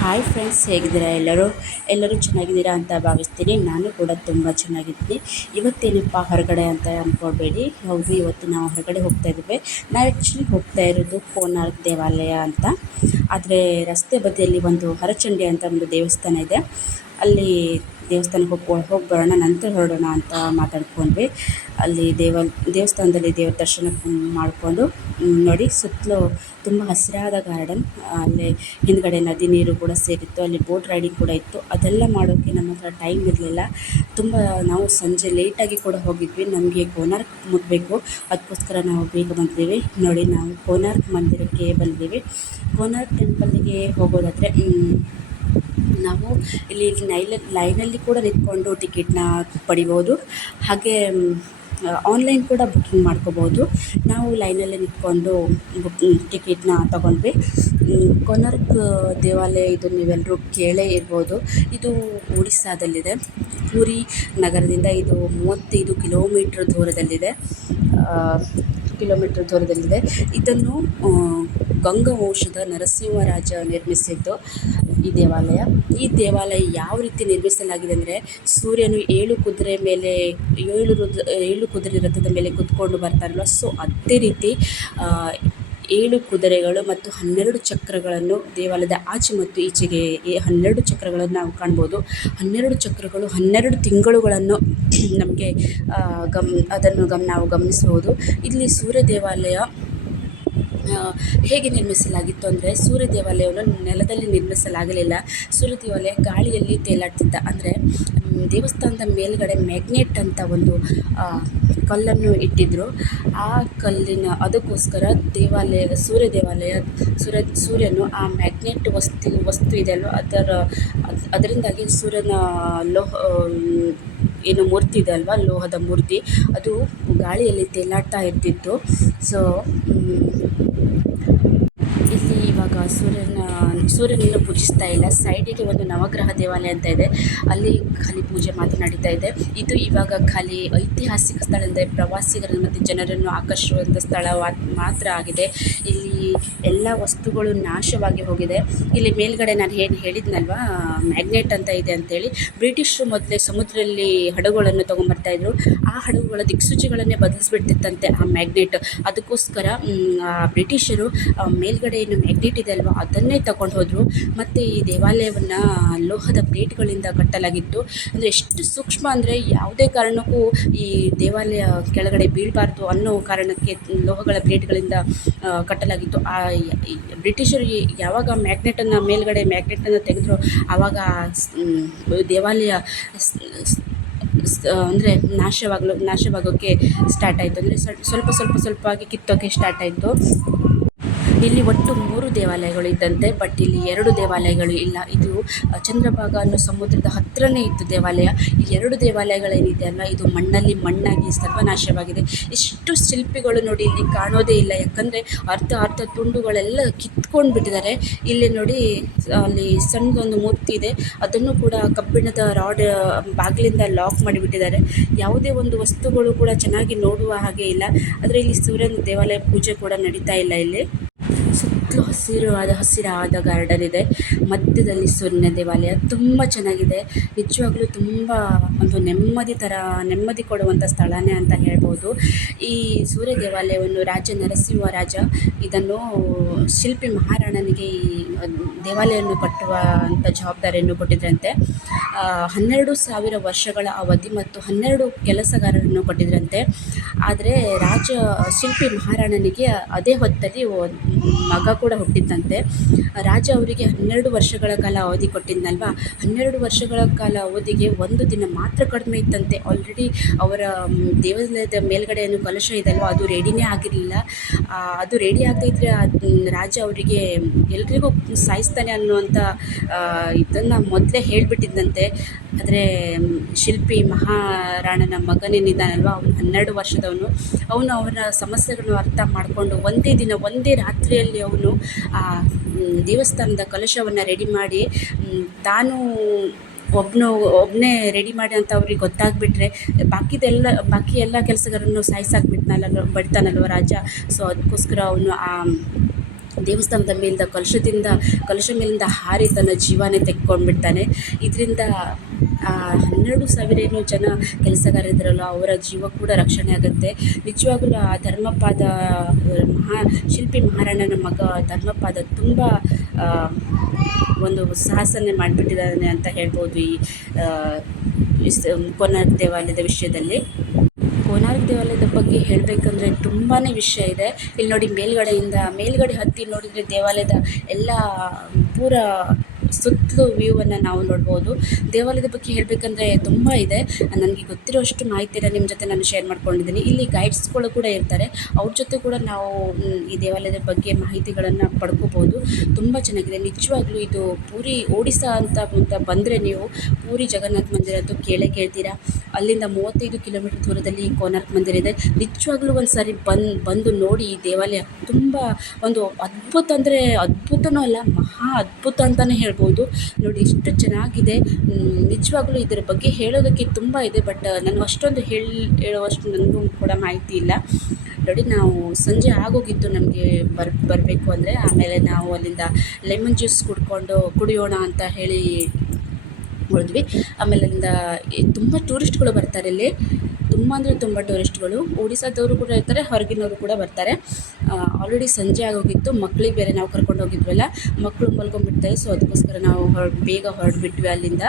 Hi friends ಹೇಗಿದ್ದೀರಾ ಎಲ್ಲರೂ? ಎಲ್ಲರೂ ಚೆನ್ನಾಗಿದ್ದೀರಾ ಅಂತ ಭಾವಿಸ್ತೀನಿ. ನಾನು ಕೂಡ ತುಂಬ ಚೆನ್ನಾಗಿದ್ದೀನಿ. ಇವತ್ತೇನಪ್ಪ ಹೊರಗಡೆ ಅಂತ ಅಂದ್ಕೊಳ್ಬೇಡಿ ಹೌದು, ಇವತ್ತು ನಾವು ಹೊರಗಡೆ ಹೋಗ್ತಾ ಇದ್ದೀವಿ. ನಾವು ಆ್ಯಕ್ಚುಲಿ ಹೋಗ್ತಾ ಇರೋದು ಕೋನಾರ್ಕ್ ದೇವಾಲಯ ಅಂತ. ಆದರೆ ರಸ್ತೆ ಬದಿಯಲ್ಲಿ ಒಂದು ಹರಚಂಡಿ ಅಂತ ಒಂದು ದೇವಸ್ಥಾನ ಇದೆ. ಅಲ್ಲಿ ದೇವಸ್ಥಾನಕ್ಕೆ ಹೋಗಿ ಹೋಗಿ ಬರೋಣ ನಂತರ ಹೊರಡೋಣ ಅಂತ ಮಾತಾಡ್ಕೊಂಡ್ವಿ. ಅಲ್ಲಿ ದೇವ ದೇವಸ್ಥಾನದಲ್ಲಿ ದೇವ್ರ ದರ್ಶನ ಮಾಡಿಕೊಂಡು ನೋಡಿ ಸುತ್ತಲೂ ತುಂಬ ಹಸಿರಾದ ಗಾರ್ಡನ್. ಅಲ್ಲಿ ಹಿಂದ್ಗಡೆ ನದಿ ನೀರು ಕೂಡ ಸೇರಿತ್ತು, ಅಲ್ಲಿ ಬೋಟ್ ರೈಡಿಂಗ್ ಕೂಡ ಇತ್ತು. ಅದೆಲ್ಲ ಮಾಡೋಕ್ಕೆ ನಮ್ಮ ಹತ್ರ ಟೈಮ್ ಇರಲಿಲ್ಲ. ತುಂಬ ನಾವು ಸಂಜೆ ಲೇಟಾಗಿ ಕೂಡ ಹೋಗಿದ್ವಿ. ನಮಗೆ ಕೋನಾರ್ಕ್ ಮುಟ್ಟಬೇಕು ಅದಕ್ಕೋಸ್ಕರ ನಾವು ಬೇಗ ಬಂದಿದ್ದೀವಿ. ನೋಡಿ ನಾವು ಕೋನಾರ್ಕ್ ಮಂದಿರಕ್ಕೆ ಬಂದಿದ್ದೀವಿ. ಕೋನಾರ್ಕ್ ಟೆಂಪಲ್ಗೆ ಹೋಗೋದಾದರೆ ನಾವು ಇಲ್ಲಿ ನೈಲ ಲೈನಲ್ಲಿ ಕೂಡ ನಿಂತ್ಕೊಂಡು ಟಿಕೆಟ್ನ ಪಡಿಬೋದು. ಹಾಗೇ ಆನ್ಲೈನ್ ಕೂಡ ಬುಕ್ಕಿಂಗ್ ಮಾಡ್ಕೋಬೋದು. ನಾವು ಲೈನಲ್ಲೇ ನಿಂತ್ಕೊಂಡು ಬುಕ್ ಟಿಕೆಟ್ನ ತಗೊಂಡ್ವಿ. ಕೊನಾರ್ಕ್ ದೇವಾಲಯ ಇದು ನೀವೆಲ್ಲರೂ ಕೇಳೇ ಇರ್ಬೋದು. ಇದು ಒಡಿಸ್ಸಾದಲ್ಲಿದೆ ಪುರಿ ನಗರದಿಂದ ಇದು ಮೂವತ್ತೈದು ಕಿಲೋಮೀಟ್ರ್ ದೂರದಲ್ಲಿದೆ. ಕಿಲೋಮೀಟ್ರ್ ದೂರದಲ್ಲಿದೆ. ಇದನ್ನು ಗಂಗವಂಶದ ನರಸಿಂಹರಾಜ ನಿರ್ಮಿಸಿದ್ದು ಈ ದೇವಾಲಯ. ಈ ದೇವಾಲಯ ಯಾವ ರೀತಿ ನಿರ್ಮಿಸಲಾಗಿದೆ ಅಂದರೆ ಸೂರ್ಯನು ಏಳು ಕುದುರೆ ಮೇಲೆ, ಏಳು ರುದ್ರ, ಏಳು ಕುದುರೆ ರಥದ ಮೇಲೆ ಕುತ್ಕೊಂಡು ಬರ್ತಾರಲ್ಲ, ಸೊ ಅದೇ ರೀತಿ ಏಳು ಕುದುರೆಗಳು ಮತ್ತು ಹನ್ನೆರಡು ಚಕ್ರಗಳನ್ನು ದೇವಾಲಯದ ಆಚೆ ಮತ್ತು ಈಚೆಗೆ ಹನ್ನೆರಡು ಚಕ್ರಗಳನ್ನು ನಾವು ಕಾಣ್ಬೋದು. ಹನ್ನೆರಡು ಚಕ್ರಗಳು ಹನ್ನೆರಡು ತಿಂಗಳುಗಳನ್ನು ನಮಗೆ ಗಮ್, ಅದನ್ನು ಗಮ್, ನಾವು ಗಮನಿಸ್ಬೋದು. ಇಲ್ಲಿ ಸೂರ್ಯ ದೇವಾಲಯ ಹೇಗೆ ನಿರ್ಮಿಸಲಾಗಿತ್ತು ಅಂದರೆ ಸೂರ್ಯ ದೇವಾಲಯವನ್ನು ನೆಲದಲ್ಲಿ ನಿರ್ಮಿಸಲಾಗಲಿಲ್ಲ. ಸೂರ್ಯ ದೇವಾಲಯ ಗಾಳಿಯಲ್ಲಿ ತೇಲಾಡ್ತಿದ್ದ ಅಂದರೆ ದೇವಸ್ಥಾನದ ಮೇಲುಗಡೆ ಮ್ಯಾಗ್ನೆಟ್ ಅಂತ ಒಂದು ಕಲ್ಲನ್ನು ಇಟ್ಟಿದ್ದರು ಆ ಕಲ್ಲಿನ ಅದಕ್ಕೋಸ್ಕರ ದೇವಾಲಯ, ಸೂರ್ಯ ದೇವಾಲಯ, ಸೂರ್ಯ, ಸೂರ್ಯನು ಆ ಮ್ಯಾಗ್ನೆಟ್ ವಸ್ತು ವಸ್ತು ಇದೆಯಲ್ಲೋ, ಅದರ ಅದರಿಂದಾಗಿ ಸೂರ್ಯನ ಲೋಹ ಏನು ಮೂರ್ತಿ ಇದೆ ಅಲ್ವಾ ಲೋಹದ ಮೂರ್ತಿ. ಅದು ಗಾಳಿಯಲ್ಲಿ ತೇಲಾಡ್ತಾ ಇರ್ತಿತ್ತು. ಸೊ ಇಲ್ಲಿ ಇವಾಗ ಸೂರ್ಯನ ಸೂರ್ಯನನ್ನು ಪೂಜಿಸ್ತಾ ಇಲ್ಲ. ಸೈಡಿಗೆ ಒಂದು ನವಗ್ರಹ ದೇವಾಲಯ ಅಂತ ಇದೆ. ಅಲ್ಲಿ ಖಾಲಿ ಪೂಜೆ ಮಾತ್ರ ನಡೀತಾ ಇದೆ. ಇದು ಇವಾಗ ಖಾಲಿ ಐತಿಹಾಸಿಕ ಸ್ಥಳ ಅಂದರೆ ಪ್ರವಾಸಿಗರನ್ನು ಮತ್ತು ಜನರನ್ನು ಆಕರ್ಷಿಸುವಂಥ ಸ್ಥಳ ಮಾತ್ರ ಆಗಿದೆ. ಇಲ್ಲಿ ಎಲ್ಲ ವಸ್ತುಗಳು ನಾಶವಾಗಿ ಹೋಗಿದೆ. ಇಲ್ಲಿ ಮೇಲ್ಗಡೆ ನಾನು ಏನು ಹೇಳಿದ್ನಲ್ವಾ? ಮ್ಯಾಗ್ನೆಟ್ ಅಂತ ಇದೆ ಅಂತೇಳಿ. ಬ್ರಿಟಿಷರು ಮೊದಲೇ ಸಮುದ್ರದಲ್ಲಿ ಹಡಗುಗಳನ್ನು ತೊಗೊಂಬರ್ತಾಯಿದ್ರು ಆ ಹಡಗುಗಳ ದಿಕ್ಸೂಚಿಗಳನ್ನೇ ಬದಲಿಸ್ಬಿಡ್ತಿತ್ತಂತೆ ಆ ಮ್ಯಾಗ್ನೆಟ್. ಅದಕ್ಕೋಸ್ಕರ ಬ್ರಿಟಿಷರು ಮೇಲ್ಗಡೆ ಏನು ಮ್ಯಾಗ್ನೆಟ್ ಇದೆ ಅಲ್ವಾ, ಅದನ್ನೇ ತಗೊಂಡು ಹೋದರು. ಮತ್ತು ಈ ದೇವಾಲಯವನ್ನು ಲೋಹದ ಪ್ಲೇಟ್ಗಳಿಂದ ಕಟ್ಟಲಾಗಿತ್ತು. ಅಂದರೆ ಎಷ್ಟು ಸೂಕ್ಷ್ಮ ಅಂದರೆ ಯಾವುದೇ ಕಾರಣಕ್ಕೂ ಈ ದೇವಾಲಯ ಕೆಳಗಡೆ ಬೀಳಬಾರ್ದು ಅನ್ನೋ ಕಾರಣಕ್ಕೆ ಲೋಹಗಳ ಪ್ಲೇಟ್ಗಳಿಂದ ಕಟ್ಟಲಾಗಿತ್ತು. ಆ ಬ್ರಿಟಿಷರು ಯಾವಾಗ ಮ್ಯಾಗ್ನೆಟನ್ನು ಮೇಲುಗಡೆ ಮ್ಯಾಗ್ನೆಟನ್ನು ತೆಗೆದ್ರು ಆವಾಗ ದೇವಾಲಯ ಅಂದರೆ ನಾಶವಾಗಲು ನಾಶವಾಗೋಕ್ಕೆ ಸ್ಟಾರ್ಟ್ ಆಯಿತು. ಅಂದರೆ ಸ್ವಲ್ಪ ಸ್ವಲ್ಪ ಸ್ವಲ್ಪ ಆಗಿ ಕಿತ್ತೋಕ್ಕೆ ಸ್ಟಾರ್ಟ್ ಆಯಿತು. ಇಲ್ಲಿ ಒಟ್ಟು ಮೂರು ದೇವಾಲಯಗಳು ಇದ್ದಂತೆ ಬಟ್ ಇಲ್ಲಿ ಎರಡು ದೇವಾಲಯಗಳು ಇಲ್ಲ. ಇದು ಚಂದ್ರಭಾಗ ಅನ್ನೋ ಸಮುದ್ರದ ಹತ್ತಿರನೇ ಇತ್ತು ದೇವಾಲಯ. ಈ ಎರಡು ದೇವಾಲಯಗಳೇನಿದೆ ಅಲ್ಲ ಇದು ಮಣ್ಣಲ್ಲಿ ಮಣ್ಣಾಗಿ ಸರ್ವನಾಶವಾಗಿದೆ. ಇಷ್ಟು ಶಿಲ್ಪಿಗಳು ನೋಡಿ ಇಲ್ಲಿ ಕಾಣೋದೇ ಇಲ್ಲ. ಯಾಕಂದರೆ ಅರ್ಧ ಅರ್ಧ ತುಂಡುಗಳೆಲ್ಲ ಕಿತ್ಕೊಂಡು ಬಿಟ್ಟಿದ್ದಾರೆ. ಇಲ್ಲಿ ನೋಡಿ ಅಲ್ಲಿ ಸಣ್ಣದೊಂದು ಮೂರ್ತಿ ಇದೆ. ಅದನ್ನು ಕೂಡ ಕಬ್ಬಿಣದ ರಾಡ್ ಬಾಗಿಲಿಂದ ಲಾಕ್ ಮಾಡಿಬಿಟ್ಟಿದ್ದಾರೆ. ಯಾವುದೇ ಒಂದು ವಸ್ತುಗಳು ಕೂಡ ಚೆನ್ನಾಗಿ ನೋಡುವ ಹಾಗೆ ಇಲ್ಲ. ಆದರೆ ಇಲ್ಲಿ ಸೂರ್ಯನ ದೇವಾಲಯ ಪೂಜೆ ಕೂಡ ನಡೀತಾ ಇಲ್ಲ ಇಲ್ಲಿ. ಸುತ್ತಲೂ ಹಸಿರಾದ ಹಸಿರಾದ ಗಾರ್ಡನ್ ಇದೆ ಮಧ್ಯದಲ್ಲಿ ಸೂರ್ಯನ ದೇವಾಲಯ. ತುಂಬ ಚೆನ್ನಾಗಿದೆ. ನಿಜವಾಗ್ಲೂ ತುಂಬ ಒಂದು ನೆಮ್ಮದಿ ಥರ ನೆಮ್ಮದಿ ಕೊಡುವಂಥ ಸ್ಥಳನೇ ಅಂತ ಹೇಳ್ಬೋದು. ಈ ಸೂರ್ಯ ದೇವಾಲಯವನ್ನು ರಾಜ ನರಸಿಂಹ ರಾಜ ಇದನ್ನು ಶಿಲ್ಪಿ ಮಹಾರಾಣನಿಗೆ ಈ ದೇವಾಲಯವನ್ನು ಕಟ್ಟುವ ಅಂಥ ಜವಾಬ್ದಾರಿಯನ್ನು ಕೊಟ್ಟಿದ್ರಂತೆ. ಹನ್ನೆರಡು ಸಾವಿರ ವರ್ಷಗಳ ಅವಧಿ ಮತ್ತು ಹನ್ನೆರಡು ಕೆಲಸಗಾರರನ್ನು ಕೊಟ್ಟಿದ್ರಂತೆ. ಆದರೆ ರಾಜ, ಶಿಲ್ಪಿ ಮಹಾರಾಣನಿಗೆ ಅದೇ ಹೊತ್ತಲ್ಲಿ ಮಗ ಕೂಡ ಹುಟ್ಟಿದ್ದಂತೆ ರಾಜ ಅವರಿಗೆ ಹನ್ನೆರಡು ವರ್ಷಗಳ ಕಾಲ ಅವಧಿ ಕೊಟ್ಟಿದ್ನಲ್ವ? ಹನ್ನೆರಡು ವರ್ಷಗಳ ಕಾಲ ಅವಧಿಗೆ ಒಂದು ದಿನ ಮಾತ್ರ ಕಡಿಮೆ ಇತ್ತಂತೆ. ಆಲ್ರೆಡಿ ಅವರ ದೇವಾಲಯದ ಮೇಲ್ಗಡೆ ಏನು ಕಲಶ ಇದೆ ಅಲ್ವ ಅದು ರೆಡಿನೇ ಆಗಿರಲಿಲ್ಲ. ಅದು ರೆಡಿ ಆಗದೇ ರಾಜ ಅವರಿಗೆ ಎಲ್ರಿಗೂ ಸಾಯಿಸ್ತಾನೆ ಅನ್ನುವಂಥ ಇದನ್ನು ಮೊದಲೇ ಹೇಳಿಬಿಟ್ಟಿದ್ದಂತೆ ಆದರೆ ಶಿಲ್ಪಿ ಮಹಾರಾಣನ ಮಗನೇನಿದ್ದಾನಲ್ವ? ಅವನು ಹನ್ನೆರಡು ವರ್ಷದವನು. ಅವನು ಅವರ ಸಮಸ್ಯೆಗಳನ್ನು ಅರ್ಥ ಮಾಡಿಕೊಂಡು ಒಂದೇ ದಿನ, ಒಂದೇ ರಾತ್ರಿಯಲ್ಲಿ ಅವನು ಆ ದೇವಸ್ಥಾನದ ಕಲಶವನ್ನು ರೆಡಿ ಮಾಡಿ ತಾನು ಒಬ್ಬನು ಒಬ್ಬನೇ ರೆಡಿ ಮಾಡಿ ಅಂತ ಅವ್ರಿಗೆ ಗೊತ್ತಾಗ್ಬಿಟ್ರೆ, ಬಾಕಿದೆಲ್ಲ, ಬಾಕಿ ಎಲ್ಲ ಕೆಲಸಗಾರನ್ನು ಸಾಯಿಸಾಕ್ಬಿಟ್ನಲ್ಲ, ಬಿಡ್ತಾನಲ್ವ ರಾಜ? ಸೊ ಅದಕ್ಕೋಸ್ಕರ ಅವನು ಆ ದೇವಸ್ಥಾನದ ಮೇಲಿಂದ ಕಲಶದಿಂದ ಕಲುಷ ಮೇಲಿಂದ ಹಾರಿ ತನ್ನ ಜೀವನೇ ತೆಕ್ಕೊಂಡ್ಬಿಡ್ತಾನೆ. ಇದರಿಂದ ಹನ್ನೆರಡು ಸಾವಿರ ಏನೋ ಜನ ಕೆಲಸಗಾರರಿದ್ದರಲ್ಲ ಅವರ ಜೀವ ಕೂಡ ರಕ್ಷಣೆ ಆಗುತ್ತೆ. ನಿಜವಾಗಲೂ ಆ ಧರ್ಮಪಾದ, ಮಹಾ, ಶಿಲ್ಪಿ ಮಹಾರಾಣನ ಮಗ ಧರ್ಮಪಾದ ತುಂಬ ಒಂದು ಸಾಹಸನೆ ಮಾಡಿಬಿಟ್ಟಿದ್ದಾನೆ ಅಂತ ಹೇಳ್ಬೋದು ಈ ಕೊನ ದೇವಾಲಯದ ವಿಷಯದಲ್ಲಿ. ಕೋನಾರ್ಕ್ ದೇವಾಲಯದ ಬಗ್ಗೆ ಹೇಳಬೇಕಂದ್ರೆ ತುಂಬಾ ವಿಷಯ ಇದೆ. ಇಲ್ಲಿ ನೋಡಿ ಮೇಲುಗಡೆಯಿಂದ ಮೇಲುಗಡೆ ಹತ್ತಿ ನೋಡಿದರೆ ದೇವಾಲಯದ ಎಲ್ಲ, ಪೂರ ಸುತ್ತಲೂ ವ್ಯೂವನ್ನು ನಾವು ನೋಡ್ಬೋದು. ದೇವಾಲಯದ ಬಗ್ಗೆ ಹೇಳಬೇಕಂದ್ರೆ ತುಂಬ ಇದೆ. ನನಗೆ ಗೊತ್ತಿರೋಷ್ಟು ಮಾಹಿತಿನ ನಿಮ್ಮ ಜೊತೆ ನಾನು ಶೇರ್ ಮಾಡ್ಕೊಂಡಿದ್ದೀನಿ. ಇಲ್ಲಿ ಗೈಡ್ಸ್ಗಳು ಕೂಡ ಇರ್ತಾರೆ. ಅವ್ರ ಜೊತೆ ಕೂಡ ನಾವು ಈ ದೇವಾಲಯದ ಬಗ್ಗೆ ಮಾಹಿತಿಗಳನ್ನು ಪಡ್ಕೋಬೋದು. ತುಂಬ ಚೆನ್ನಾಗಿದೆ. ನಿಜವಾಗ್ಲೂ ಇದು ಪೂರಿ ಓಡಿಸಾ ಅಂತ ಬಂದರೆ ನೀವು ಪೂರಿ ಜಗನ್ನಾಥ ಮಂದಿರ ಅಂತ ಕೇಳೇ ಕೇಳ್ತೀರಾ. ಅಲ್ಲಿಂದ ಮೂವತ್ತೈದು ಕಿಲೋಮೀಟರ್ ದೂರದಲ್ಲಿ ಕೋನಾರ್ಕ್ ಮಂದಿರ ಇದೆ. ನಿಜವಾಗ್ಲೂ ಒಂದು ಸಾರಿ ಬಂದು ಬಂದು ನೋಡಿ ಈ ದೇವಾಲಯ. ತುಂಬ ಒಂದು ಅದ್ಭುತ ಅಂದರೆ ಅದ್ಭುತನೂ ಅಲ್ಲ, ಮಹಾ ಅದ್ಭುತ ಅಂತಲೇ ಹೇಳ್ಬೋದು. ನೋಡಿ ಎಷ್ಟು ಚೆನ್ನಾಗಿದೆ. ನಿಜವಾಗ್ಲೂ ಇದರ ಬಗ್ಗೆ ಹೇಳೋದಕ್ಕೆ ತುಂಬ ಇದೆ, ಬಟ್ ನನಗೆ ಅಷ್ಟೊಂದು ಹೇಳಿ, ಹೇಳುವಷ್ಟು ನನಗೂ ಕೂಡ ಮಾಹಿತಿ ಇಲ್ಲ. ನೋಡಿ, ನಾವು ಸಂಜೆ ಆಗೋಗಿತ್ತು ನಮಗೆ ಬರ್, ಬರಬೇಕು ಅಂದರೆ, ಆಮೇಲೆ ನಾವು ಅಲ್ಲಿಂದ ಲೆಮನ್ ಜ್ಯೂಸ್ ಕುಡ್ಕೊಂಡು ಕುಡಿಯೋಣ ಅಂತ ಹೇಳಿ ಹೊರದ್ವಿ ಆಮೇಲೆ ಅಲ್ಲಿಂದ ತುಂಬ ಟೂರಿಸ್ಟ್ಗಳು ಬರ್ತಾರೆ ಇಲ್ಲಿ. ತುಂಬ ಅಂದರೆ ತುಂಬ ಟೂರಿಸ್ಟ್ಗಳು. ಒಡಿಸ್ಸಾದವರು ಕೂಡ ಇರ್ತಾರೆ, ಹೊರಗಿನವರು ಕೂಡ ಬರ್ತಾರೆ. ಆಲ್ರೆಡಿ ಸಂಜೆ ಆಗೋಗಿತ್ತು, ಮಕ್ಳಿಗೆ ಬೇರೆ ನಾವು ಕರ್ಕೊಂಡು ಹೋಗಿದ್ವಲ್ಲ ಮಕ್ಕಳು ಮಲ್ಕೊಂಡ್ಬಿಡ್ತಾರೆ. ಸೊ ಅದಕ್ಕೋಸ್ಕರ ನಾವು ಹೊರ, ಬೇಗ ಹೊರಡ್ಬಿಟ್ವಿ ಅಲ್ಲಿಂದ.